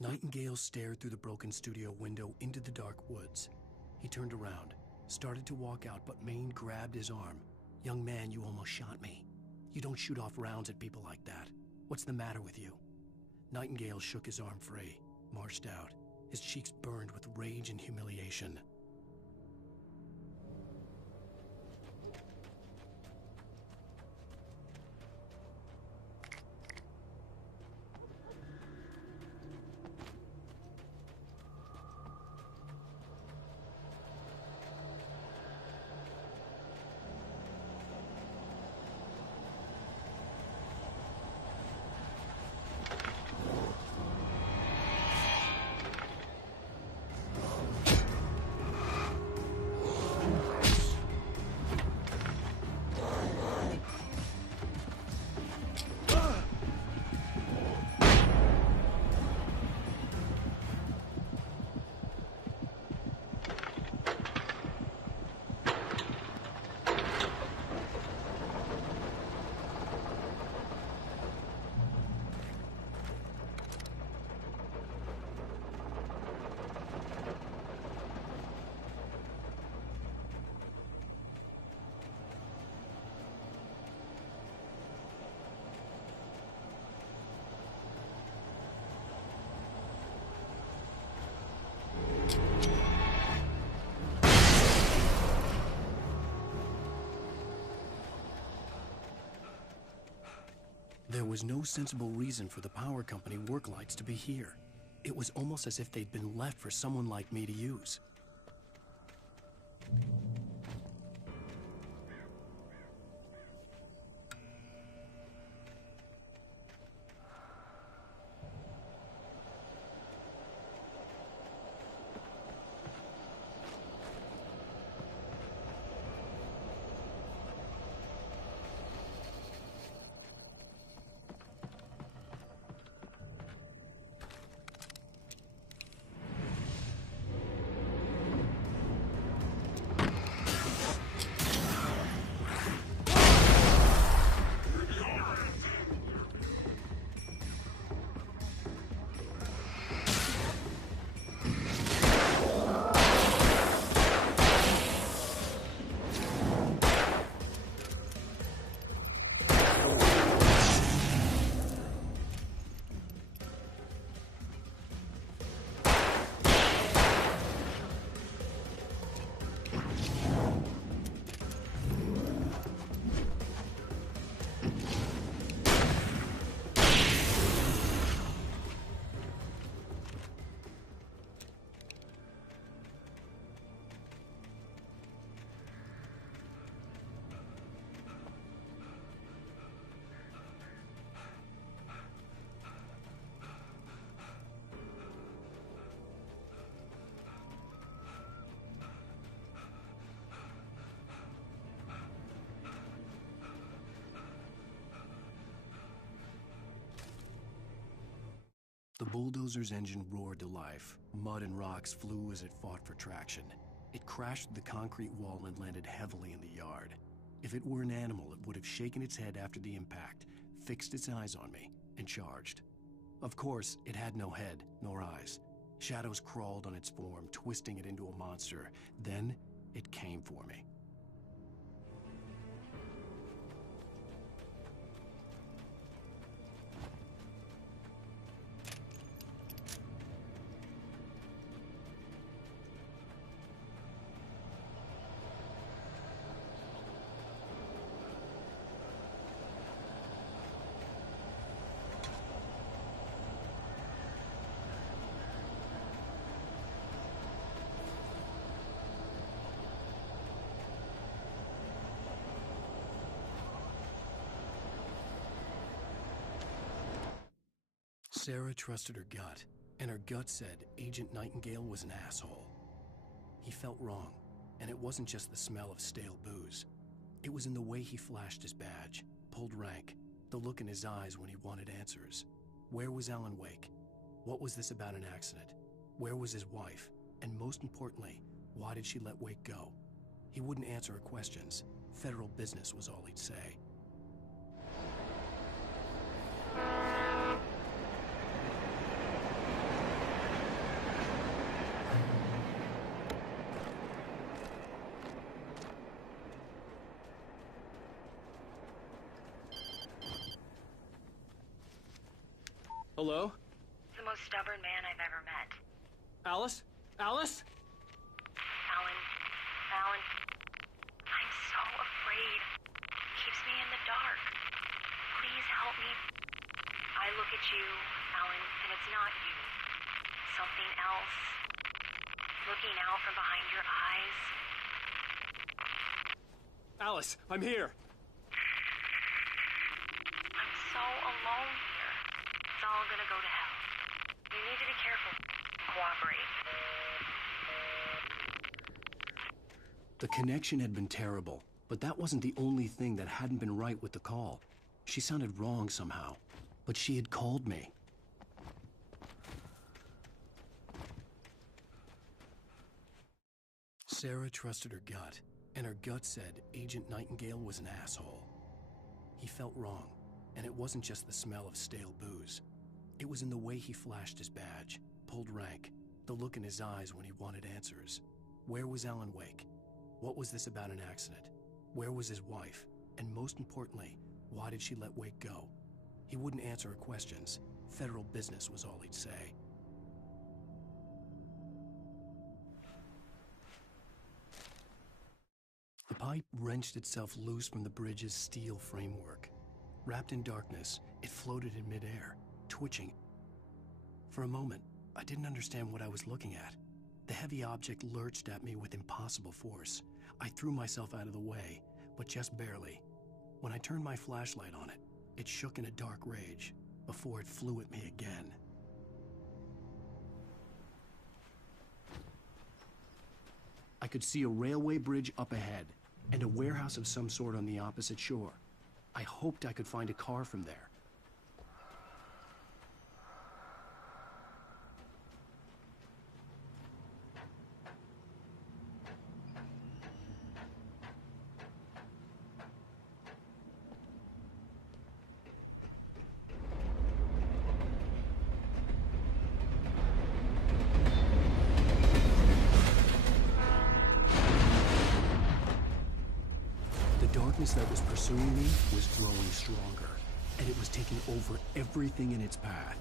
Nightingale stared through the broken studio window into the dark woods. He turned around, started to walk out, but Maine grabbed his arm. "Young man, you almost shot me. You don't shoot off rounds at people like that. What's the matter with you?" Nightingale shook his arm free, marched out. His cheeks burned with rage and humiliation. There was no sensible reason for the power company work lights to be here. It was almost as if they'd been left for someone like me to use. The bulldozer's engine roared to life. Mud and rocks flew as it fought for traction. It crashed through the concrete wall and landed heavily in the yard. If it were an animal, it would have shaken its head after the impact, fixed its eyes on me, and charged. Of course, it had no head, nor eyes. Shadows crawled on its form, twisting it into a monster. Then, it came for me. Sarah trusted her gut, and her gut said Agent Nightingale was an asshole. He felt wrong, and it wasn't just the smell of stale booze. It was in the way he flashed his badge, pulled rank, the look in his eyes when he wanted answers. Where was Alan Wake? What was this about an accident? Where was his wife? And most importantly, why did she let Wake go? He wouldn't answer her questions. Federal business was all he'd say. Hello? The most stubborn man I've ever met. Alice? Alice? Alan, I'm so afraid. It keeps me in the dark. Please help me. I look at you, Alan, and it's not you. Something else. Looking out from behind your eyes. Alice, I'm here. I'm so alone here. It's all gonna go to hell. You need to be careful. Cooperate. The connection had been terrible, but that wasn't the only thing that hadn't been right with the call. She sounded wrong somehow, but she had called me. Sarah trusted her gut, and her gut said Agent Nightingale was an asshole. He felt wrong, and it wasn't just the smell of stale booze. It was in the way he flashed his badge, pulled rank, the look in his eyes when he wanted answers. Where was Alan Wake? What was this about an accident? Where was his wife? And most importantly, why did she let Wake go? He wouldn't answer her questions. Federal business was all he'd say. The pipe wrenched itself loose from the bridge's steel framework. Wrapped in darkness, it floated in midair, twitching. For a moment, I didn't understand what I was looking at. The heavy object lurched at me with impossible force. I threw myself out of the way, but just barely. When I turned my flashlight on it, it shook in a dark rage before it flew at me again. I could see a railway bridge up ahead and a warehouse of some sort on the opposite shore. I hoped I could find a car from there. The darkness that was pursuing me was growing stronger, and it was taking over everything in its path.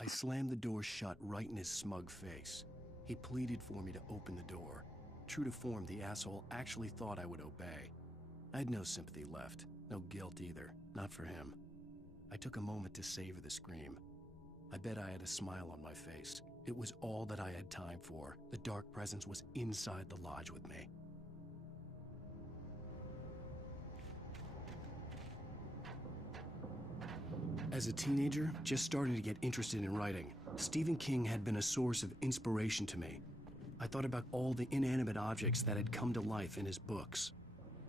I slammed the door shut right in his smug face. He pleaded for me to open the door. True to form, the asshole actually thought I would obey. I had no sympathy left, no guilt either, not for him. I took a moment to savor the scream. I bet I had a smile on my face. It was all that I had time for. The dark presence was inside the lodge with me. As a teenager, just starting to get interested in writing, Stephen King had been a source of inspiration to me. I thought about all the inanimate objects that had come to life in his books.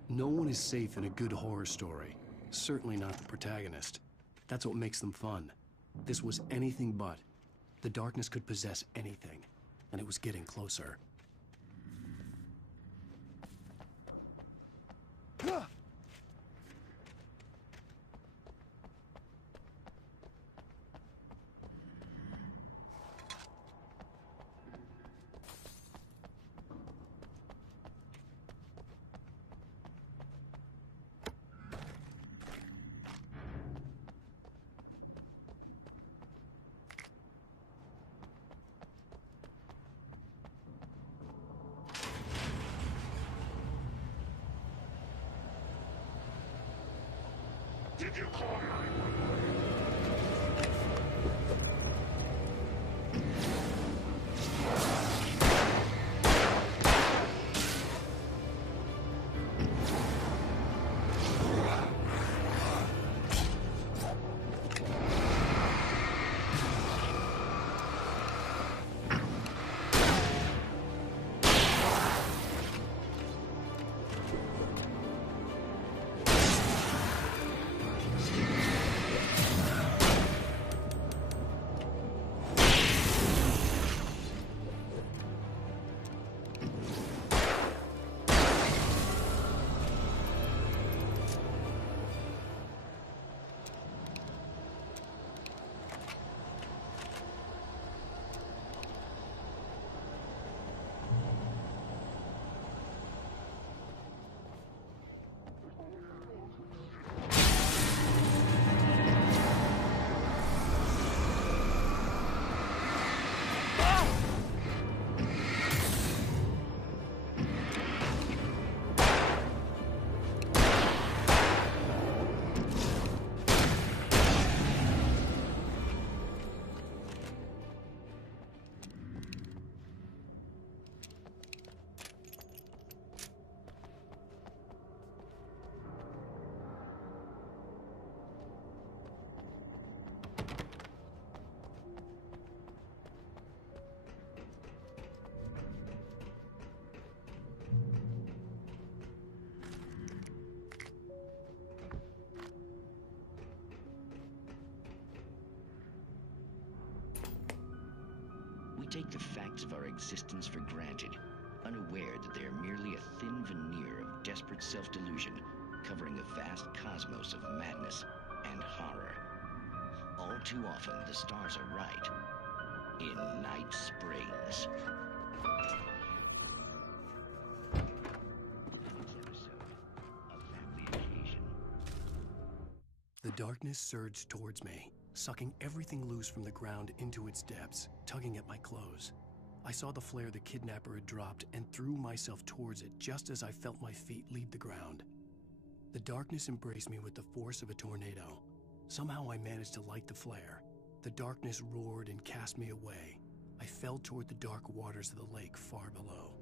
No one is safe in a good horror story. Certainly not the protagonist. That's what makes them fun. This was anything but. The darkness could possess anything, and it was getting closer. We take the facts of our existence for granted, unaware that they are merely a thin veneer of desperate self-delusion covering a vast cosmos of madness and horror. All too often, the stars are right. In Night Springs. The darkness surged towards me, sucking everything loose from the ground into its depths, tugging at my clothes. I saw the flare the kidnapper had dropped and threw myself towards it just as I felt my feet leave the ground. The darkness embraced me with the force of a tornado. Somehow I managed to light the flare. The darkness roared and cast me away. I fell toward the dark waters of the lake far below.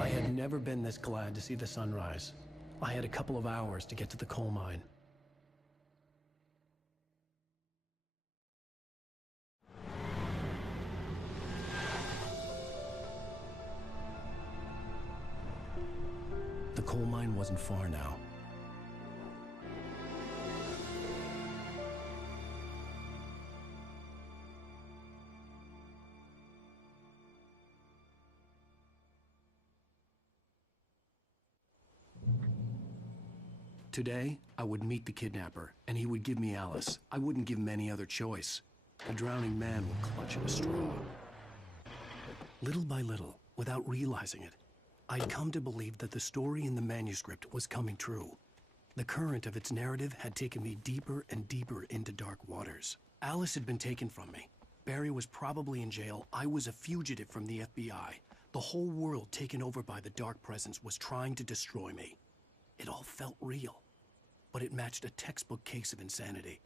I had never been this glad to see the sunrise. I had a couple of hours to get to the coal mine. The coal mine wasn't far now. Today, I would meet the kidnapper, and he would give me Alice. I wouldn't give him any other choice. A drowning man would clutch at a straw. Little by little, without realizing it, I'd come to believe that the story in the manuscript was coming true. The current of its narrative had taken me deeper and deeper into dark waters. Alice had been taken from me. Barry was probably in jail. I was a fugitive from the FBI. The whole world taken over by the Dark Presence was trying to destroy me. It all felt real, but it matched a textbook case of insanity.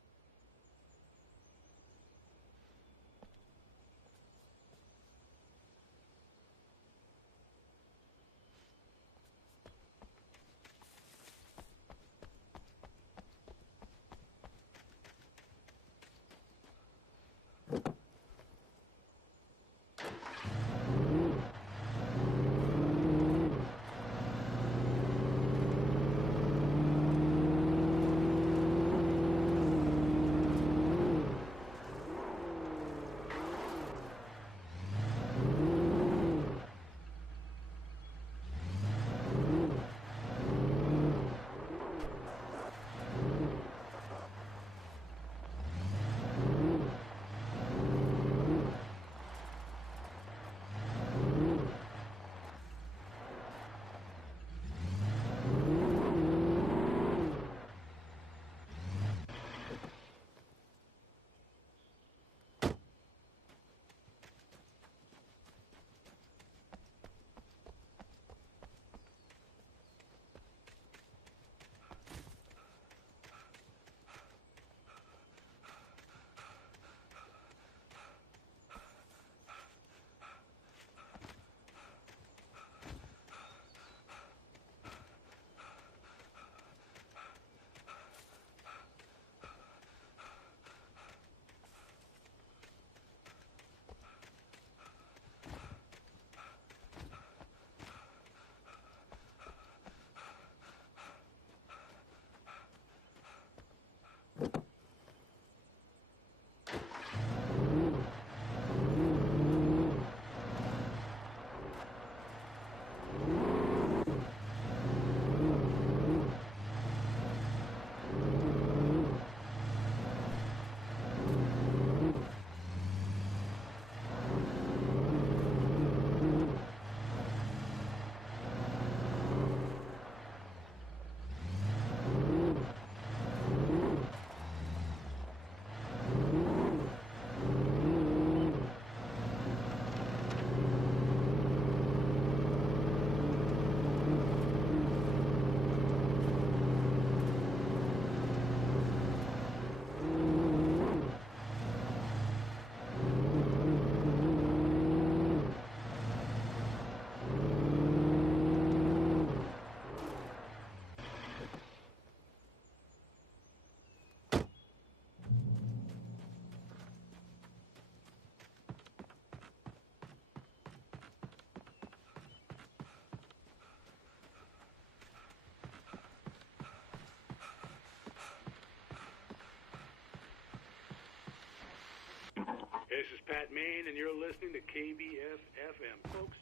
This is Pat Main, and you're listening to KBF-FM. Folks,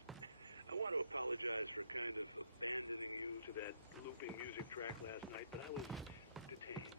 I want to apologize for kind of doing you to that looping music track last night, but I was detained.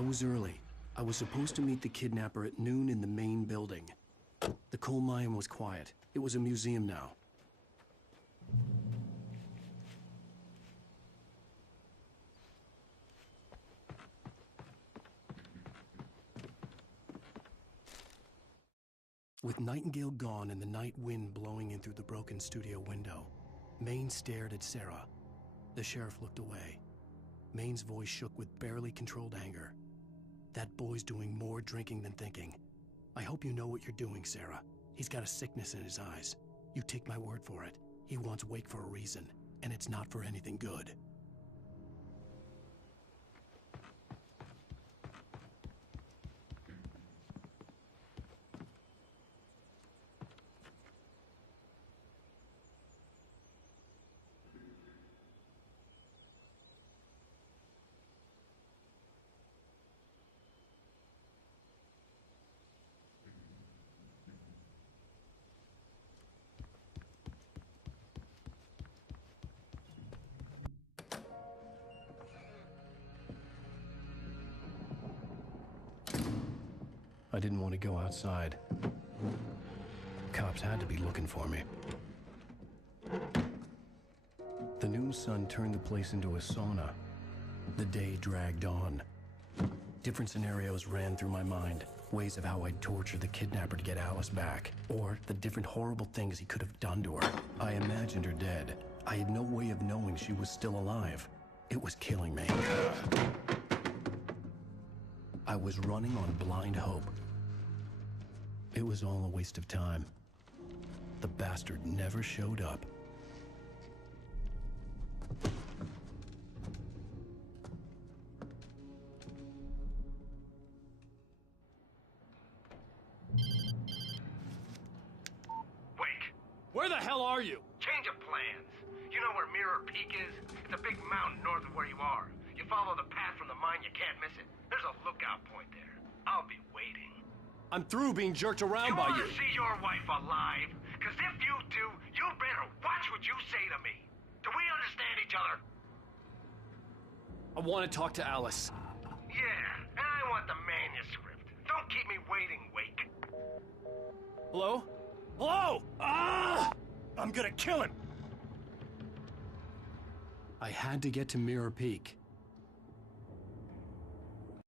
I was early. I was supposed to meet the kidnapper at noon in the main building. The coal mine was quiet. It was a museum now. With Nightingale gone and the night wind blowing in through the broken studio window, Maine stared at Sarah. The sheriff looked away. Maine's voice shook with barely controlled anger. That boy's doing more drinking than thinking. I hope you know what you're doing, Sarah. He's got a sickness in his eyes. You take my word for it. He wants Wake for a reason, and it's not for anything good. I didn't want to go outside. Cops had to be looking for me. The noon sun turned the place into a sauna. The day dragged on. Different scenarios ran through my mind. Ways of how I'd torture the kidnapper to get Alice back. Or the different horrible things he could have done to her. I imagined her dead. I had no way of knowing she was still alive. It was killing me. I was running on blind hope. It was all a waste of time. The bastard never showed up. Wake, Where the hell are you? change of plans. You know where Mirror Peak is? It's a big mountain north of where you are. You follow the path from the mine, you can't miss it. There's a lookout point there. I'll be waiting. I'm through being jerked around by wanna you. see your wife alive? Cause if you do, you better watch what you say to me. Do we understand each other? I want to talk to Alice. Yeah, and I want the manuscript. Don't keep me waiting, Wake. Hello? Hello? Ah! I'm gonna kill him! I had to get to Mirror Peak.